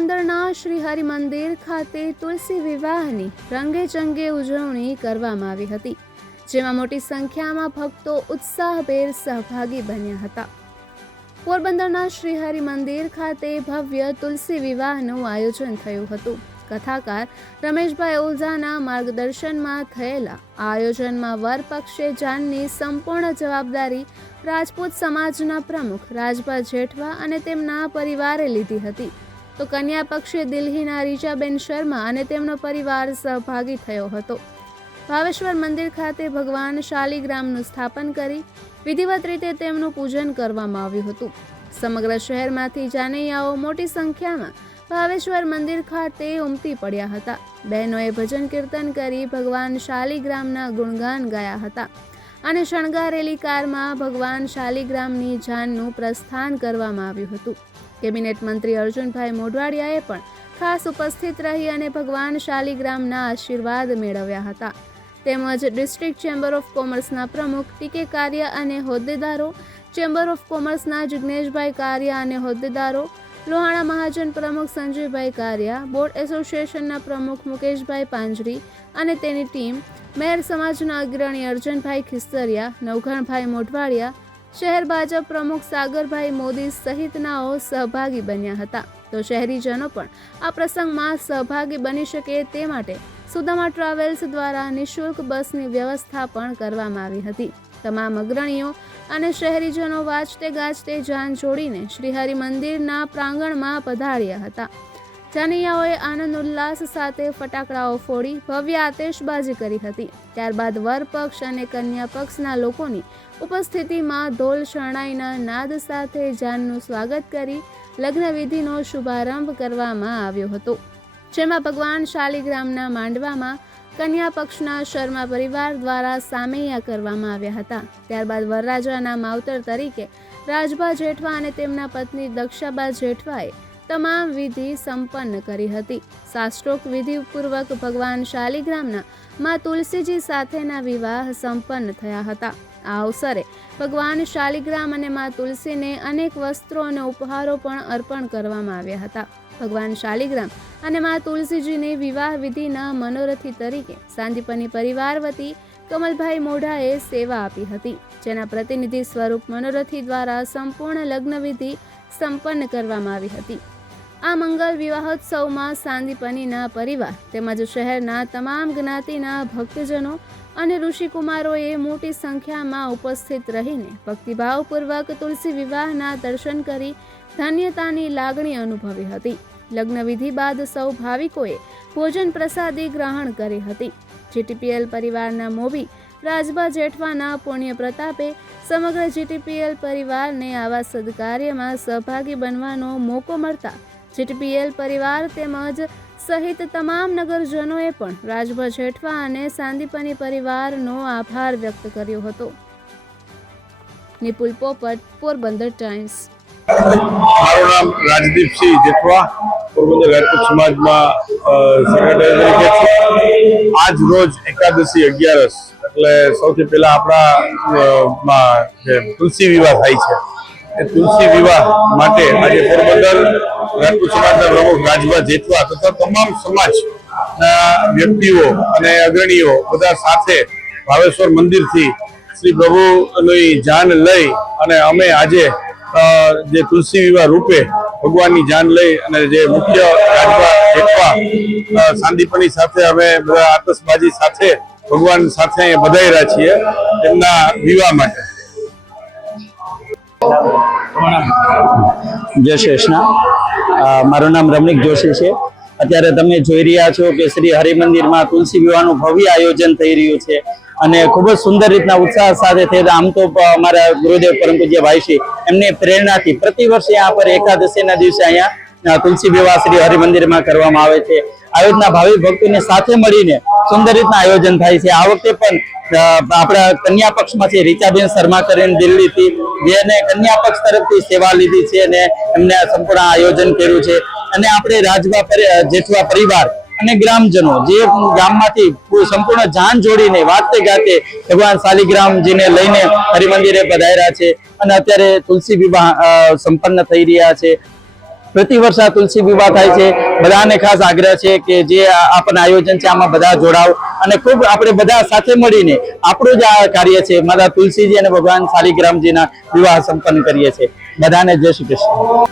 પોરબંદરના શ્રી હરિ મંદિર ખાતે તુલસી વિવાહની રંગેચંગે ઉજવણી કરવામાં આવી હતી, જેમાં મોટી સંખ્યામાં ભક્તો ઉત્સાહભેર સહભાગી બન્યા હતા। પોરબંદરના શ્રી હરિ મંદિર ખાતે ભવ્ય તુલસી વિવાહનું આયોજન થયું હતું। કથાકાર રમેશભાઈ ઓઝાના માર્ગદર્શનમાં થયેલા આયોજનમાં વર પક્ષે જાનની સંપૂર્ણ જવાબદારી રાજપૂત સમાજના પ્રમુખ રાજભા જેઠવા અને તેમના પરિવારે લીધી હતી, તો કન્યા પક્ષે દિલ્હીના રીચાબેન શર્મા અને તેમનો પરિવાર સહભાગી થયો હતો। ભાવેશ્વર મંદિર ખાતે ભગવાન શાલિગ્રામનું સ્થાપન કરી વિધિવત રીતે તેમનું પૂજન કરવામાં આવ્યું હતું। સમગ્ર શહેરમાંથી જાનૈયાઓ મોટી સંખ્યામાં ભાવેશ્વર મંદિર ખાતે ઉમટી પડ્યા હતા। બહેનોએ ભજન કીર્તન કરી ભગવાન શાલિગ્રામના ગુણગાન ગાયા હતા અને શણગારેલી કારમાં ભગવાન શાલિગ્રામની જાનનું પ્રસ્થાન કરવામાં આવ્યું હતું। કેબિનેટ મંત્રી અર્જુનભાઈ મોઢવાડિયાએ પણ ખાસ ઉપસ્થિત રહી અને ભગવાન શાલિગ્રામના આશીર્વાદ મેળવ્યા હતા। તેમજ ડિસ્ટ્રિક્ટ ચેમ્બર ઓફ કોમર્સના પ્રમુખ ટી.કે. કારિયા અને હોદ્દેદારો, ચેમ્બર ઓફ કોમર્સના જિગ્નેશભાઈ કારિયા અને હોદ્દેદારો, લોહાણા મહાજન પ્રમુખ સંજયભાઈ કારિયા, બોર્ડ એસોસિએશનના પ્રમુખ મુકેશભાઈ પાંજરી અને તેની ટીમ, મેયર સમાજના અગ્રણી અર્જુનભાઈ ખિસ્તરિયા, નવઘણભાઈ મોઢવાડિયા, શહેર ભાજપ પ્રમુખ સાગરભાઈ મોદી સહિતનાઓ સહભાગી બન્યા હતા। તો શહેરીજનો પણ આ પ્રસંગમાં સહભાગી બની શકે તે માટે સુદામા ટ્રાવેલ્સ દ્વારા નિઃશુલ્ક બસની વ્યવસ્થા પણ કરવામાં આવી હતી। તમામ અગ્રણીઓ અને શહેરીજનો વાજતે ગાજતે જાન જોડીને શ્રી હરિ મંદિરના પ્રાંગણમાં પધાર્યા હતા। જાનૈયાઓએ આનંદ ઉલ્લાસ સાથે ફટાકડાઓ ફોડી ભવ્ય આતશબાજી કરી હતી। ત્યારબાદ વર પક્ષ અને કન્યા પક્ષના લોકોની ઉપસ્થિતિમાં ઢોલ શરણાઈના નાદ સાથે જાનનું સ્વાગત કરી લગ્ન વિધિનો શુભારંભ કરવામાં આવ્યો હતો, જેમાં ભગવાન શાલિગ્રામના માંડવામાં કન્યા પક્ષના શર્મા પરિવાર દ્વારા સામૈયા કરવામાં આવ્યા હતા। ત્યારબાદ વરરાજાના માવતર તરીકે રાજભા જેઠવા અને તેમના પત્ની દક્ષાબા જેઠવાએ તમામ વિધિ સંપન્ન કરી હતી। શાસ્ત્રોક્ત વિધિપૂર્વક ભગવાન શાલિગ્રામના મા તુલસીજી સાથેના વિવાહ સંપન્ન થયા હતા। આ અવસરે ભગવાન શાલિગ્રામ અને મા તુલસીને અનેક વસ્ત્રો અને ઉપહારો પણ અર્પણ કરવામાં આવ્યા હતા। ભગવાન શાલિગ્રામ અને મા તુલસીજીની વિવાહ વિધિના મનોરથી તરીકે સાંદીપની પરિવાર વતી કમલભાઈ મોઢાએ સેવા આપી હતી, જેના પ્રતિનિધિ સ્વરૂપ મનોરથી દ્વારા સંપૂર્ણ લગ્ન વિધિ સંપન્ન કરવામાં આવી હતી। આ મંગલ વિવાહોત્સવમાં સાંદીપનીના પરિવાર તેમજ શહેરના તમામ જ્ઞાતિના ભક્તજનો અને ઋષિકુમારોએ મોટી સંખ્યામાં ઉપસ્થિત રહીને ભક્તિભાવપૂર્વક તુલસી વિવાહના દર્શન કરી ધન્યતાની લાગણી અનુભવી હતી। લગ્ન વિધિ બાદ સૌ ભાવિકોએ ભોજન પ્રસાદી ગ્રહણ કરી હતી। જીટીપીએલ પરિવારના મોભી રાજભા જેઠવાના પુણ્ય પ્રતાપે સમગ્ર જીટીપીએલ પરિવારને આવા સદકાર્યમાં સહભાગી બનવાનો મોકો મળતા જીટીપીએલ પરિવાર તેમજ સહિત તમામ નગરજનોએ પણ રાજભા જેઠવા અને સાંદીપની પરિવારનો આભાર વ્યક્ત કર્યો હતો। નિપુલ પોપટ, પોરબંદર ટાઈમ્સ। મારું નામ રાજદીપસિંહ જેઠવા, પોરબંદર રાજપૂત સમાજમાં સેક્રેટરી તરીકે છું। આજ રોજ એકાદશી 11 એટલે સૌથી પહેલા આપણા જે તુલસી વિવાહ થાય છે, એ તુલસી વિવાહ માટે આજે પોરબંદર રાજપૂત સમાજના પ્રમુખ રાજભા જેઠવા તથા તમામ સમાજના વ્યક્તિઓ અને અગ્રણીઓ બધા સાથે ભાવેશ્વર મંદિરથી શ્રી પ્રભુની જાન લઈ અને અમે આજે જે તુલસી વિવાહ રૂપે ભગવાનની જાન લઈ અને જે મુખ્ય રાજભા જેઠવા સાંદીપની સાથે અમે બધા આતશબાજી સાથે ભગવાન સાથે અહીંયા વધાર્યા છીએ તેમના વિવાહ માટે। જય શ્રી કૃષ્ણ। મારું નામ રમણીક જોશી છે। અત્યારે તમે જોઈ રહ્યા છો કે શ્રી હરિ મંદિરમાં તુલસી વિવાહનું ભવ્ય આયોજન થઈ રહ્યું છે અને ખૂબ જ સુંદર રીતના ઉત્સાહ સાથે થઈ। આમ તો અમારા ગુરુદેવ પરમ પૂજ્ય ભાઈશ્રી એમની પ્રેરણાથી પ્રતિ વર્ષે यहाँ पर એકાદશીના દિવસે અહીંયા તુલસી વિવાહ શ્રી હરિ મંદિરમાં કરવામાં આવે છે। આયોજના ભાવિક ભક્તોને સાથે મળીને સુંદર રીતના આયોજન થાય છે। આ વખતે પણ આપણા કન્યા પક્ષમાંથી રીચાબેન શર્મા કરીને દિલ્હીથી જેને કન્યા પક્ષ તરફથી સેવા લીધી છે અને એમને સંપૂર્ણ આયોજન કર્યું છે અને આપણે રાજભા જેઠવા પરિવાર અને ગ્રામજનો જે ગામમાંથી સંપૂર્ણ જાન જોડીને વાતે ગાતે ભગવાન શાલિગ્રામજીને લઈને હરિમંદિરે પધાર્યા છે અને અત્યારે તુલસી વિવાહ સંપન્ન થઈ રહ્યા છે। પ્રતિ વર્ષ આ તુલસી વિવાહ થાય છે. બધાને ખાસ આગ્રહ છે કે જે આ પણ આયોજન છે આમાં બધા જોડાવ અને ખૂબ આપણે બધા સાથે મળીને આપણું જ આ કાર્ય છે માતા તુલસીજી અને ભગવાન શાલિગ્રામજીના વિવાહ સંપન્ન કરીએ છીએ. બધાને જય શ્રી કૃષ્ણ.